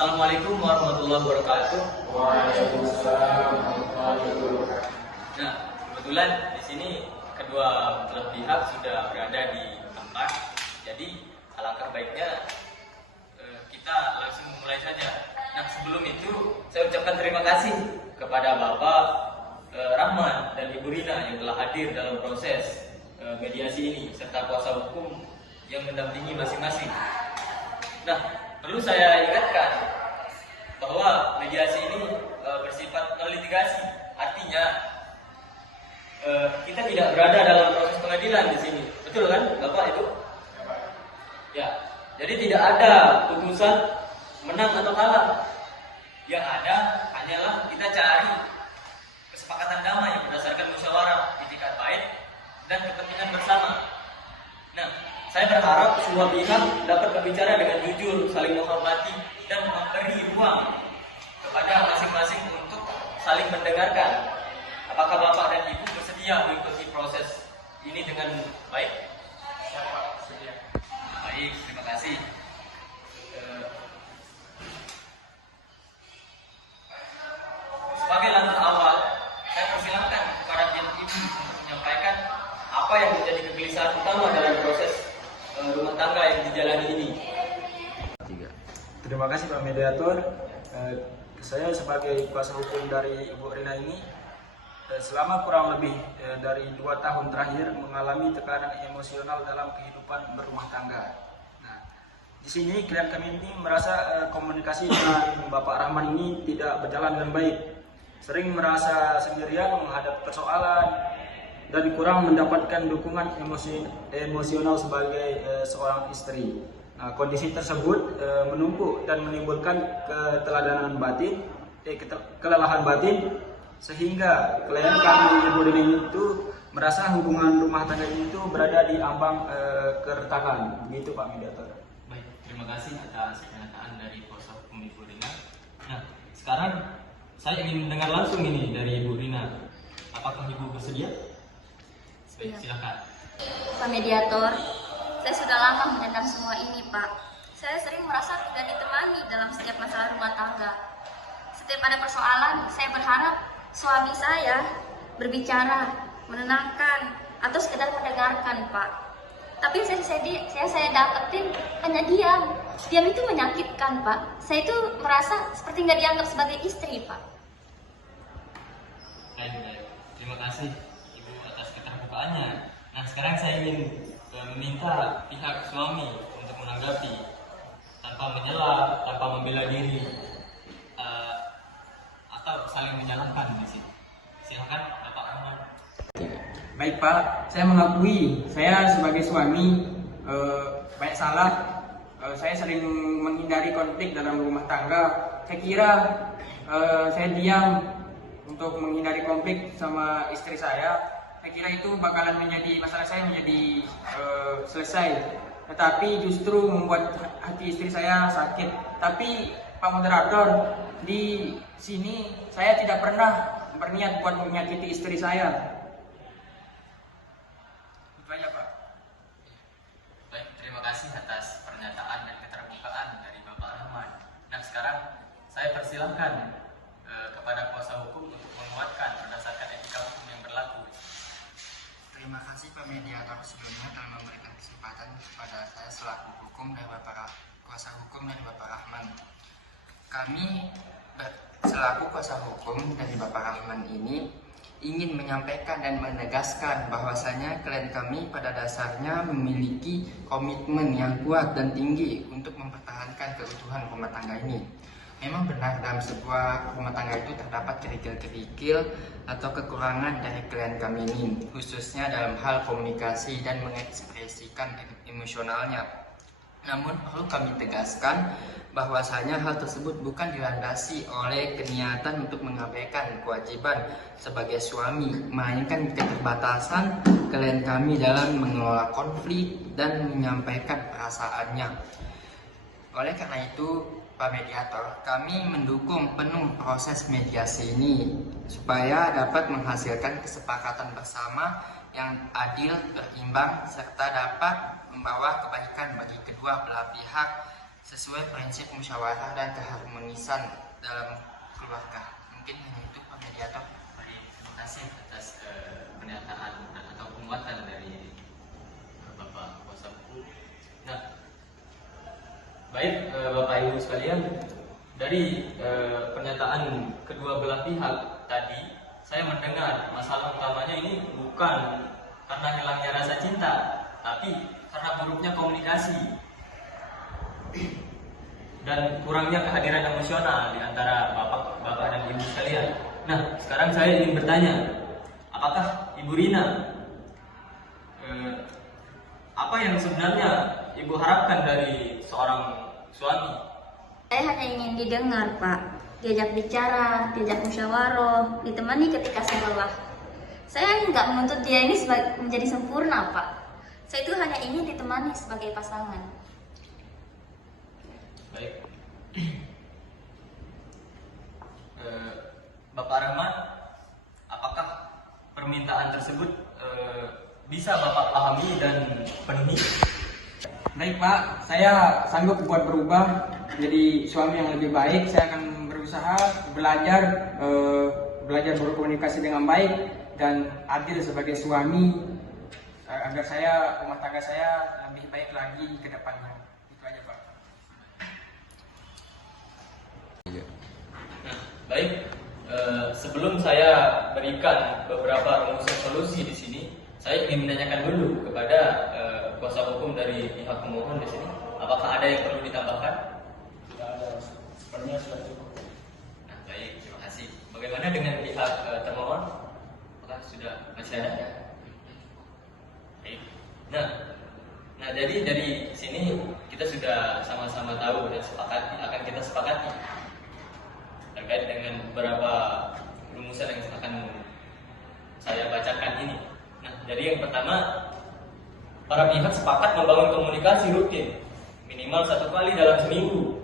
Assalamualaikum warahmatullahi wabarakatuh. Waalaikumsalam warahmatullahi wabarakatuh. Nah, kebetulan di sini kedua belah pihak sudah berada di tempat. Jadi alangkah baiknya kita langsung mulai saja. Nah, sebelum itu saya ucapkan terima kasih kepada Bapak Rahman dan Ibu Rina yang telah hadir dalam proses mediasi ini serta kuasa hukum yang mendampingi masing-masing. Nah, perlu saya ingatkan bahwa mediasi ini bersifat non-litigasi, artinya kita tidak berada dalam proses pengadilan di sini, betul kan, Bapak itu? Ya, jadi tidak ada putusan menang atau kalah. Yang ada hanyalah kita cari kesepakatan damai berdasarkan musyawarah itikat baik dan kepentingan bersama. Nah, saya berharap semua pihak dapat berbicara dengan jujur, saling menghormati, dan memberi ruang kepada masing-masing untuk saling mendengarkan. Apakah Bapak dan Ibu bersedia mengikuti proses ini dengan baik? Siapa bersedia? Baik, terima kasih. Sebagai langkah awal, saya persilahkan kepada pihak Ibu untuk menyampaikan apa yang menjadi kegelisahan utama dalam proses rumah tangga yang dijalani ini. Terima kasih Pak Mediator. Saya sebagai kuasa hukum dari Ibu Rina ini selama kurang lebih dari 2 tahun terakhir mengalami tekanan emosional dalam kehidupan berumah tangga. Nah, di sini klien kami ini merasa komunikasi dengan Bapak Rahman ini tidak berjalan dengan baik. Sering merasa sendirian menghadapi persoalan dan kurang mendapatkan dukungan emosional sebagai seorang istri. Nah, kondisi tersebut menumpuk dan menimbulkan kelelahan batin sehingga klien kami Ibu Rina itu merasa hubungan rumah tangga itu berada di ambang keretakan. Begitu Pak Mediator. Baik, terima kasih atas pernyataan dari kuasa hukum Ibu Rina. Nah, sekarang saya ingin mendengar langsung ini dari Ibu Rina. Apakah Ibu bersedia? Baik, silakan. Pak Mediator, saya sudah lama menendam semua ini, Pak. Saya sering merasa tidak ditemani dalam setiap masalah rumah tangga. Setiap ada persoalan, saya berharap suami saya berbicara, menenangkan, atau sekedar mendengarkan, Pak. Tapi saya dapetin hanya diam. Diam itu menyakitkan, Pak. Saya itu merasa seperti nggak dianggap sebagai istri, Pak. Baik. Terima kasih Ibu atas keterbukaannya. Nah, sekarang saya ingin meminta pihak suami untuk menanggapi tanpa menyela, tanpa membela diri, atau saling menyalahkan di sini. Silakan Bapak Rahman. Baik Pak, saya mengakui saya sebagai suami banyak salah. Saya sering menghindari konflik dalam rumah tangga. Saya kira saya diam untuk menghindari konflik sama istri saya. Saya kira itu bakalan menjadi masalah saya menjadi selesai. Tetapi justru membuat hati istri saya sakit. Tapi Pak Moderator, di sini saya tidak pernah berniat buat menyakiti istri saya. Itu aja Pak. Baik, terima kasih atas pernyataan dan keterbukaan dari Bapak Rahman. Nah, sekarang saya persilahkan kepada kuasa hukum untuk menguatkan berdasarkan etika hukum yang berlaku. Terima kasih Pak Mediator sebelumnya telah memberikan kesempatan kepada saya selaku hukum dari kuasa hukum dari Bapak Rahman. Kami selaku kuasa hukum dari Bapak Rahman ini ingin menyampaikan dan menegaskan bahwasanya klien kami pada dasarnya memiliki komitmen yang kuat dan tinggi untuk mempertahankan keutuhan rumah tangga ini. Memang benar dalam sebuah rumah tangga itu terdapat kerikil-kerikil atau kekurangan dari klien kami ini, khususnya dalam hal komunikasi dan mengekspresikan emosionalnya. Namun perlu kami tegaskan bahwasanya hal tersebut bukan dilandasi oleh keniatan untuk mengabaikan kewajiban sebagai suami, melainkan keterbatasan klien kami dalam mengelola konflik dan menyampaikan perasaannya. Oleh karena itu, Pak Mediator, kami mendukung penuh proses mediasi ini supaya dapat menghasilkan kesepakatan bersama yang adil, berimbang, serta dapat membawa kebaikan bagi kedua belah pihak sesuai prinsip musyawarah dan keharmonisan dalam keluarga. Mungkin hanya itu Pak Mediator. Baik, terima kasih atas pernyataan atau penguatan dari Bapak kuasa hukum. Nah, baik Bapak Ibu sekalian, dari pernyataan kedua belah pihak tadi, saya mendengar masalah utamanya ini bukan karena hilangnya rasa cinta, tapi karena buruknya komunikasi dan kurangnya kehadiran emosional di antara bapak dan ibu sekalian. Nah, sekarang saya ingin bertanya, apakah Ibu Rina, apa yang sebenarnya Ibu harapkan dari seorang suami? Saya hanya ingin didengar, Pak. Diajak bicara, diajak musyawarah, ditemani ketika saya lelah. Saya nggak menuntut dia ini menjadi sempurna, Pak. Saya itu hanya ingin ditemani sebagai pasangan. Baik. Bapak Rahman, apakah permintaan tersebut bisa Bapak pahami dan penuhi? Baik Pak, saya sanggup buat berubah jadi suami yang lebih baik. Saya akan berusaha belajar berkomunikasi dengan baik dan adil sebagai suami agar rumah tangga saya lebih baik lagi ke depannya. Itu aja Pak. Nah, baik. Sebelum saya berikan beberapa rumusan solusi di sini, saya ingin menanyakan dulu kepada kuasa hukum dari pihak pemohon di sini, apakah ada yang perlu ditambahkan? Tidak ada, sebenarnya sudah cukup. Nah, baik, terima kasih. Bagaimana dengan pihak termohon? Apakah sudah masih ada? Baik. Nah, jadi dari sini kita sudah sama-sama tahu dan akan kita sepakati terkait dengan beberapa rumusan yang akan saya bacakan ini. Nah, jadi yang pertama, para pihak sepakat membangun komunikasi rutin minimal 1 kali dalam seminggu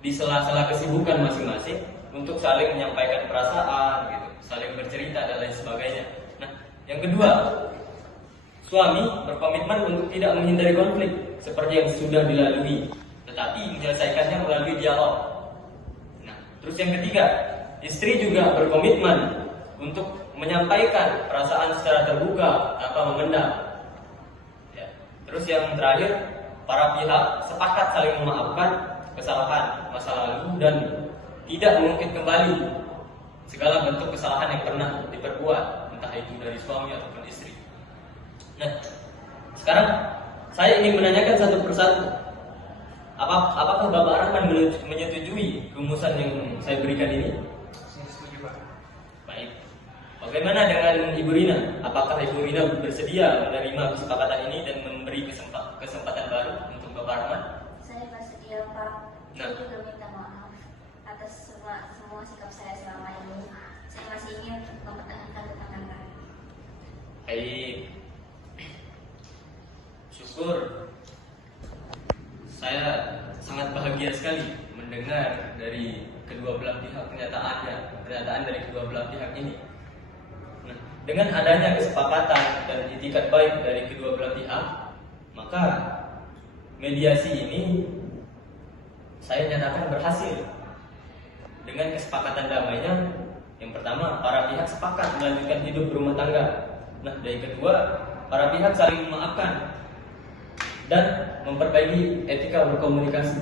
di sela-sela kesibukan masing-masing untuk saling menyampaikan perasaan, gitu, saling bercerita dan lain sebagainya. Nah, yang kedua, suami berkomitmen untuk tidak menghindari konflik seperti yang sudah dilalui, tetapi menyelesaikannya melalui dialog. Nah, terus yang ketiga, istri juga berkomitmen untuk menyampaikan perasaan secara terbuka tanpa memendam. Ya. Terus yang terakhir, para pihak sepakat saling memaafkan kesalahan masa lalu dan tidak mengungkit kembali segala bentuk kesalahan yang pernah diperbuat, entah itu dari suami ataupun istri. Nah, sekarang saya ingin menanyakan satu persatu. Apakah Bapak Rahman menyetujui rumusan yang saya berikan ini? Saya setuju Pak. Baik. Bagaimana dengan Ibu Rina? Apakah Ibu Rina bersedia menerima kesepakatan ini dan memberi kesempatan baru untuk Bapak Rahman? Saya bersedia, Pak. Nah. Saya juga minta maaf atas semua sikap saya selama ini. Saya masih ingin mempertahankan rumah tangga. Baik. Syukur. Saya sangat bahagia sekali mendengar dari kedua belah pihak pernyataan dari kedua belah pihak ini. Nah, dengan adanya kesepakatan dan itikat baik dari kedua belah pihak, maka mediasi ini saya nyatakan berhasil. Dengan kesepakatan damainya, yang pertama, para pihak sepakat melanjutkan hidup berumah tangga. Nah, dari kedua, para pihak saling memaafkan dan memperbaiki etika berkomunikasi.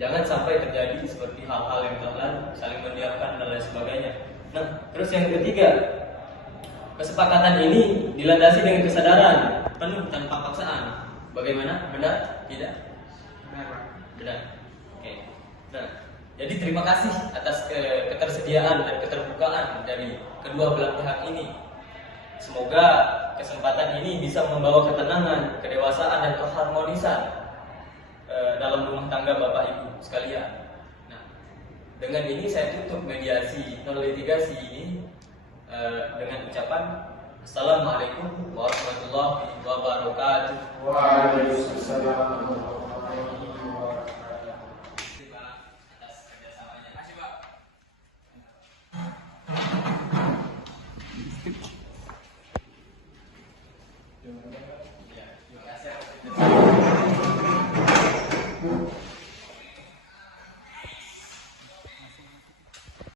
Jangan sampai terjadi seperti hal-hal yang telah lalu, saling mendiamkan dan lain sebagainya. Nah, terus yang ketiga, kesepakatan ini dilandasi dengan kesadaran penuh tanpa paksaan. Bagaimana? Benar? Tidak? Benar Pak. Benar. Oke. Nah, jadi terima kasih atas ketersediaan dan keterbukaan dari kedua belah pihak ini. Semoga kesempatan ini bisa membawa ketenangan, kedewasaan, dan keharmonisan dalam rumah tangga Bapak Ibu sekalian. Nah, dengan ini saya tutup mediasi non litigasi ini dengan ucapan Assalamualaikum warahmatullahi wabarakatuh.